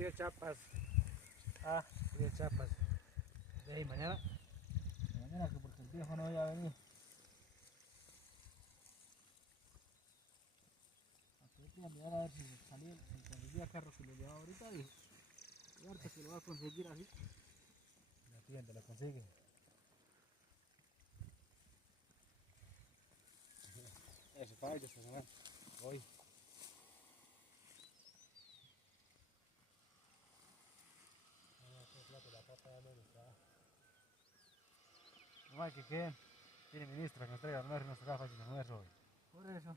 Río Chapas. Río Chapas. De ahí mañana. Mañana que porque el viejo no vaya a venir. Voy a mirar a ver si salía, si conseguía carro que lo llevaba ahorita y ahorita que lo va a conseguir así. La tienda lo consigue. Eso, para ellos, ¿no? Hoy. La papa ya no está. No hay que queden. Tiene ministra que nos traiga almuerzo, nos toca fácil almuerzo hoy. Por eso.